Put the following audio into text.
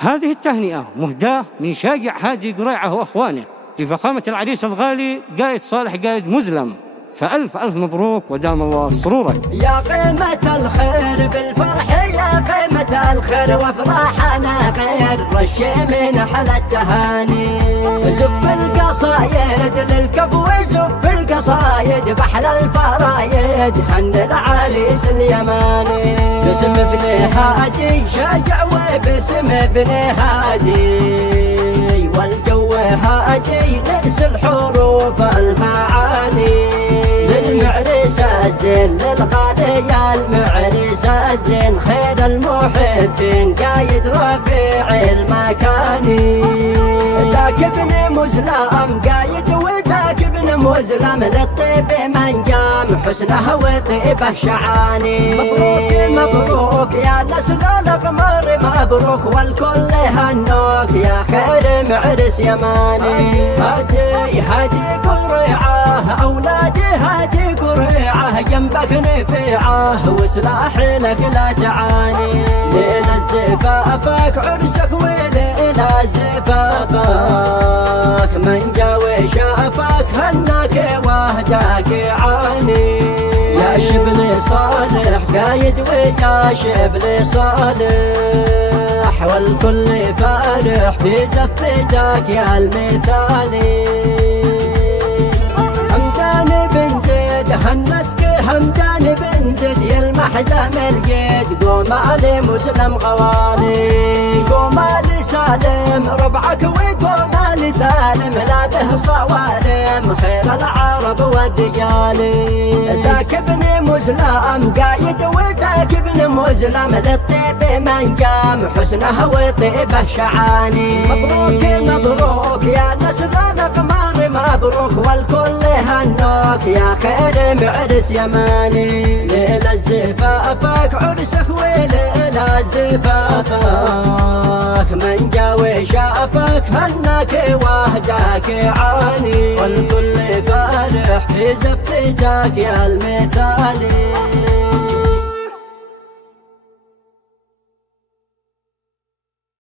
هذه التهنئة مهداة من شاجع هادي قريعة وأخوانه لفخامة العريس الغالي قائد صالح قائد مزلم، فألف ألف مبروك ودام الله سرورك. يا قيمة الخير بالفرح، يا قيمة الخير وافراحنا غير رشي من حلا التهاني. زف القصايد للكفو، زف القصايد بحلى الفرايد، هن العريس اليماني. باسم ابن هادي شاجع وباسم ابن هادي، والجو هادي نرسل حروف المعاني. للمعرس الزين للغالي يا المعرس الزين، خير المحبين قايد رفيع المكاني. ذاك ابن مزلم قايد وذاك ابن مزلم، للطيب من قام حسنه وطيبه شعاني. مبروك مبروك يا نسل القمر مبروك، والكل هنوك يا خير معرس يماني. هادي هادي قريعه أولادي هادي قريعه، جنبك نفيعه وسلاح لك لا تعاني. ليلة زفافك عرسك وليلة زفافك، من جا وشافك هناك وهداك يعاني. يا شبل صالح قايد ويا شبل صالح، والكل فارح في زفتك يا المثالي. هنتك همدان بن زيد يلمح زامل قيد، قوم علي مسلم غوالي. قوم علي سالم ربعك وقوم علي سالم، لا به صوارم خير العرب والرجالي. ذاك ابن مزلم قايد وذاك ابن مزلم، للطيب من قام حسنه وطيبه شعاني. مبروك مبروك يا نسل القمر مبروك، والكل هنوك يا خير معرس يماني. ليلة زفافك عرسك وليلة زفافك، من جا وشافك هناك وهداك يعاني. والكل فارح في زفتك يا المثالي.